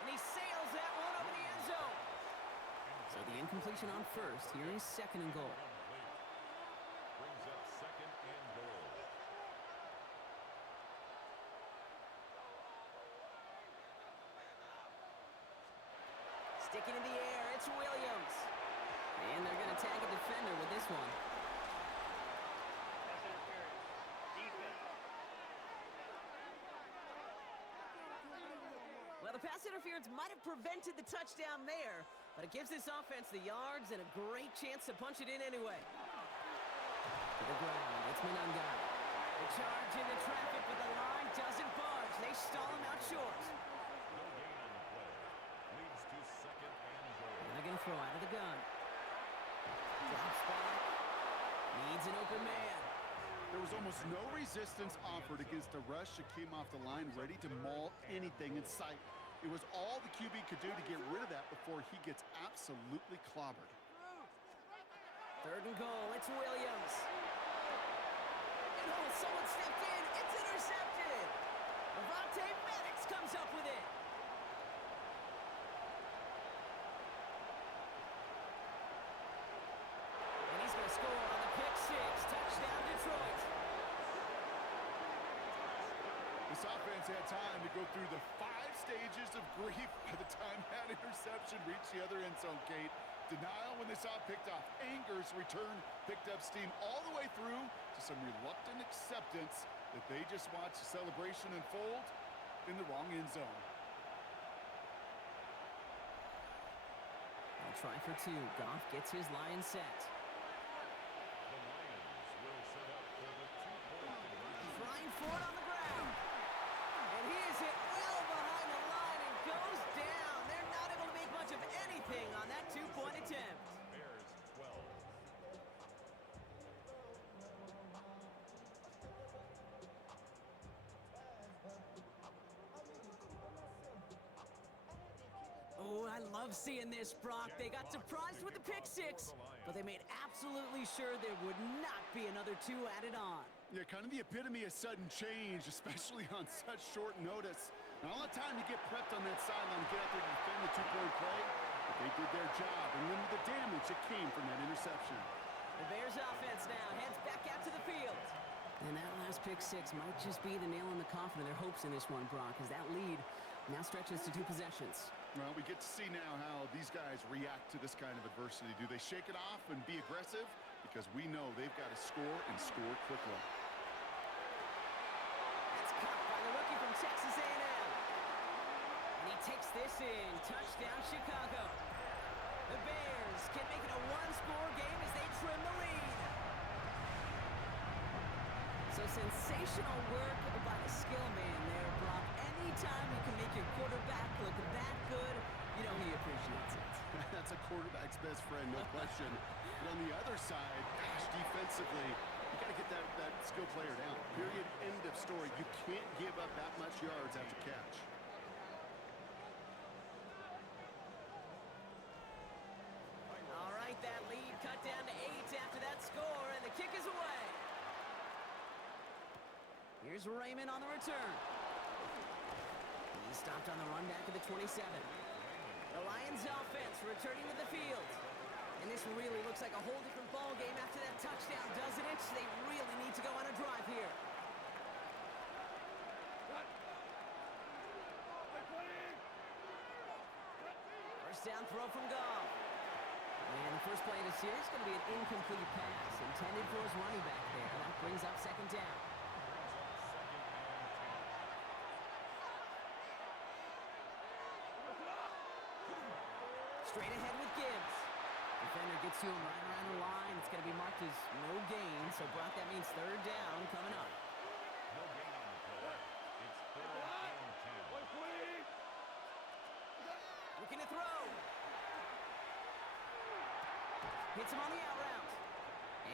And he sails that one over the end zone. So the incompletion on first. Here is second and goal. Complete. Brings up second and goal. Sticking in the air, it's Williams. And they're going to tag a defender with this one. Pass interference. Defense. Well, the pass interference might have prevented the touchdown there, but it gives this offense the yards and a great chance to punch it in anyway. To the ground, it's Menunga. The charge into traffic, but the line doesn't budge. They stall him out short. No gain on the play. Leads to second and goal. And they're going to throw out of the gun. Drops back. Needs an open man. There was almost no resistance offered against a rush that came off the line ready to maul anything in sight. It was all the QB could do to get rid of that before he gets absolutely clobbered. Third and goal, it's Williams. And Oh, someone stepped in. It's intercepted. Devontae Maddox comes up with it. And he's going to score on the pick six. Touchdown, Detroit. This offense had time to go through the 5 stages of grief by the time that interception reached the other end zone, Kate. Denial when they saw it picked off. Anger's return picked up steam all the way through to some reluctant acceptance that they just watched the celebration unfold in the wrong end zone. I'll try for 2. Goff gets his line set. The Lions will set up for the 2-point conversion. Trying for it on the ground. And he is hit well behind the line and goes down. They're not able to make much of anything on that 2-point attempt. Bears 12. Oh, I love seeing this, Brock. They got surprised with the pick six, but they made absolutely sure there would not be another 2 added on. Yeah, kind of the epitome of sudden change, especially on such short notice. And all the time to get prepped on that sideline and get out there to defend the 2-point play, but they did their job and limited the damage that came from that interception. The Bears offense now heads back out to the field. And that last pick six might just be the nail in the coffin of their hopes in this one, Brock, as that lead now stretches to 2 possessions. Well, we get to see now how these guys react to this kind of adversity. Do they shake it off and be aggressive? Because we know they've got to score and score quickly. That's caught by the rookie from Texas A&M. And he takes this in. Touchdown, Chicago. The Bears can make it a 1-score game as they trim the lead. So sensational work by the skill man there, Brock. Anytime you can make your quarterback look that good, you know he appreciates it. That's a quarterback's best friend, no question. But on the other side, gosh, defensively, you got to get that skill player down. Period, end of story. You can't give up that much yards after catch. All right, that lead cut down to 8 after that score, and the kick is away. Here's Raymond on the return. He's stopped on the run back at the 27. The Lions offense returning to the field. And this really looks like a whole different ball game after that touchdown, doesn't it? They really need to go on a drive here. First down throw from Goff. And the first play of the series is going to be an incomplete pass intended for his running back there. That brings up 2nd down. Straight ahead with Gibbs. Defender gets to him right around the line. It's going to be marked as no gain. So, Brock, that means 3rd down coming up. No gain on the play. It's 3rd and 10. Looking to throw. Hits him on the out route.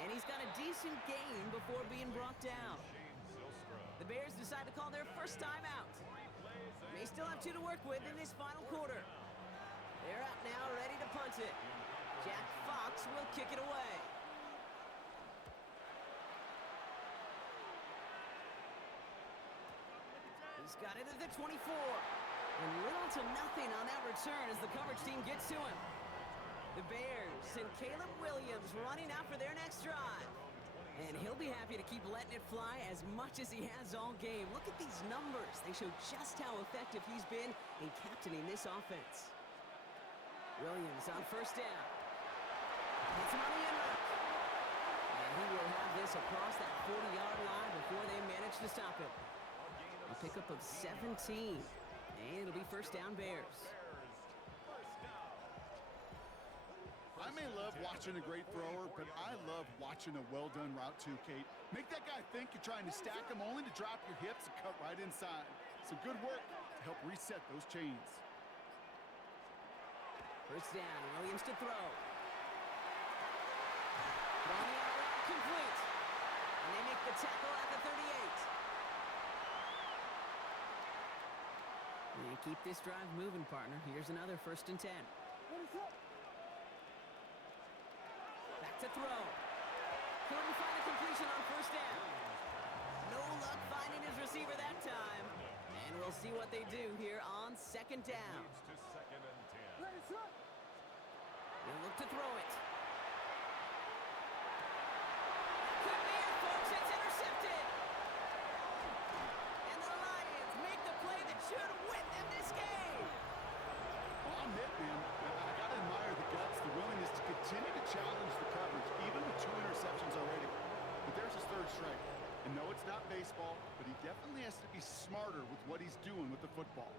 And he's got a decent gain before being brought down. The Bears decide to call their first timeout. May still have 2 to work with in this final quarter. They're out now, ready to punt it. Jack Fox will kick it away. He's got it at the 24. And little to nothing on that return as the coverage team gets to him. The Bears and Caleb Williams running out for their next drive. And he'll be happy to keep letting it fly as much as he has all game. Look at these numbers. They show just how effective he's been in captaining this offense. Williams on first down. Hits him on the end route. And he will have this across that 40-yard line before they manage to stop him. A pickup of 17. And it'll be first down Bears. I may love watching a great thrower, but I love watching a well-done route too, Kate. Make that guy think you're trying to stack him only to drop your hips and cut right inside. Some good work to help reset those chains. First down, Williams to throw. Throwing the out route complete. And they make the tackle at the 38. And keep this drive moving, partner. Here's another 1st and 10. Back to throw. Couldn't find a completion on first down. No luck finding his receiver that time. And we'll see what they do here on second down. Leads to second and 10. He'll look to throw it. Could be it, folks. It's intercepted. And the Lions make the play that should win them this game. Well, I'm hit, man. I gotta admire the guts, the willingness to continue to challenge the coverage, even with 2 interceptions already. But there's his 3rd strike. And no, it's not baseball, but he definitely has to be smarter with what he's doing with the football.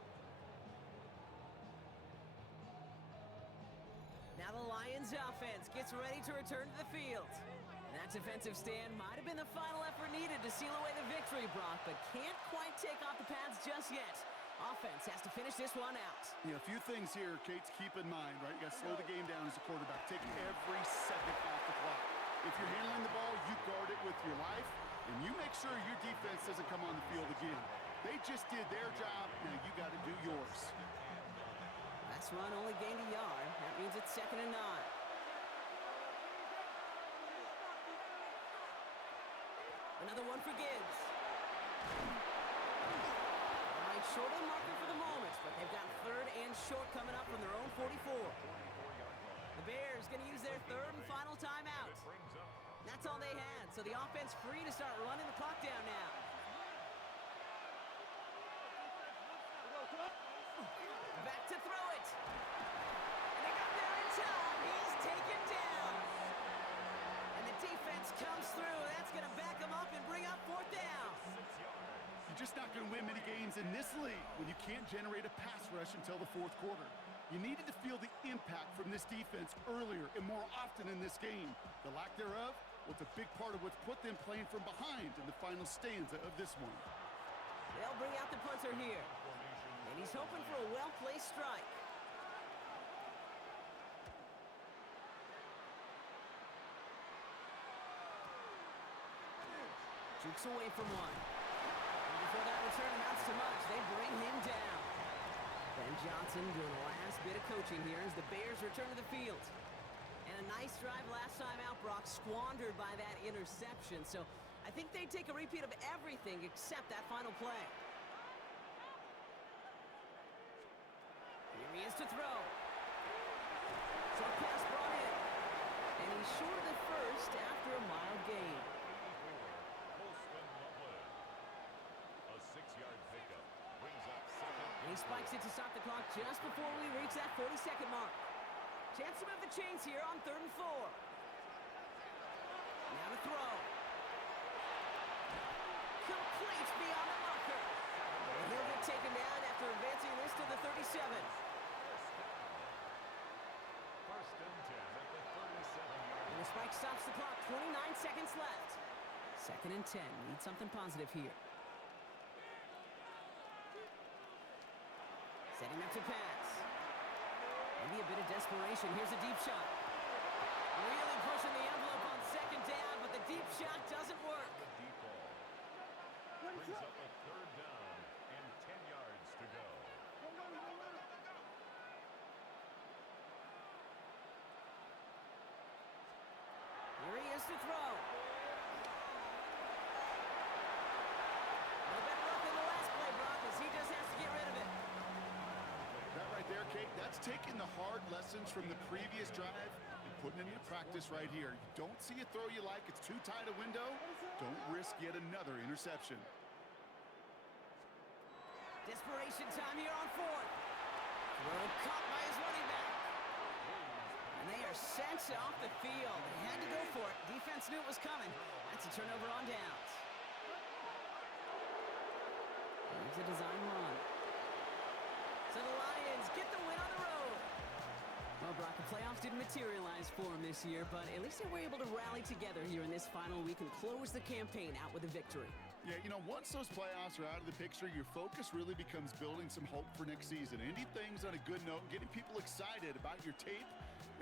Now the Lions offense gets ready to return to the field. And that defensive stand might have been the final effort needed to seal away the victory, Brock, but can't quite take off the pads just yet. Offense has to finish this one out. Yeah, a few things here, Kate, to keep in mind, right? You got to slow the game down as a quarterback. Take every second off the clock. If you're handling the ball, you guard it with your life, and you make sure your defense doesn't come on the field again. They just did their job, now you got to do yours. Last run only gained a yard. That means it's 2nd and 9. Another one for Gibbs. All right, short of the marker for the moment, but they've got 3rd and short coming up from their own 44. The Bears going to use their 3rd and final timeout. That's all they had, so the offense free to start running the clock down now. Back to throw it. And they got there in time. He's taken down. And the defense comes through. That's going to back him up and bring up 4th down. You're just not going to win many games in this league when you can't generate a pass rush until the 4th quarter. You needed to feel the impact from this defense earlier and more often in this game. The lack thereof, well, it's a big part of what's put them playing from behind in the final stanza of this one. They'll bring out the punter here. And he's hoping for a well-placed strike. Jukes away from one. And before that return amounts to much, they bring him down. Ben Johnson doing the last bit of coaching here as the Bears return to the field. And a nice drive last time out, Brock, squandered by that interception. So I think they take a repeat of everything except that final play. Here he is to throw. Short pass brought in. And he's short of the first after a mild gain. A 6-yard pickup brings up second. And he spikes it to stop the clock just before we reach that 40-second mark. Chance to move the chains here on 3rd and 4. Now to throw. Complete beyond the marker. And he'll get taken down after advancing this to the 37. First and 10 at the 37-yard And the spike stops the clock. 29 seconds left. 2nd and 10. Need something positive here. Setting up to pass. Maybe a bit of desperation. Here's a deep shot. Really pushing the envelope on 2nd down, but the deep shot doesn't work. deep ball. Brings up a 3rd down and 10 yards to go. Here he is to throw. A bit rough in the last play, Brock, as he just has to get rid of it. That right there, Kate, that's taking the hard lessons from the previous drive and putting it into practice right here. You don't see a throw you like, it's too tight a window, don't risk yet another interception. Desperation time here on 4th. Throw caught by his running back. And they are sent off the field. They had to go for it. Defense knew it was coming. That's a turnover on downs. Here's a design run. So the Lions get the win on the road. Well, Brock, the playoffs didn't materialize for them this year, but at least they were able to rally together here in this final week and close the campaign out with a victory. Yeah, you know, once those playoffs are out of the picture, your focus really becomes building some hope for next season. Ending things on a good note, getting people excited about your tape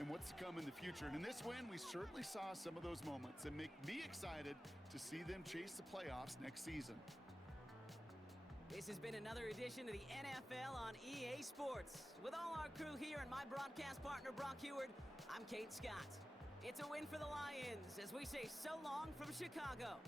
and what's to come in the future. And in this win, we certainly saw some of those moments and make me excited to see them chase the playoffs next season. This has been another edition of the NFL on EA Sports. With all our crew here and my broadcast partner, Brock Heward, I'm Kate Scott. It's a win for the Lions as we say so long from Chicago.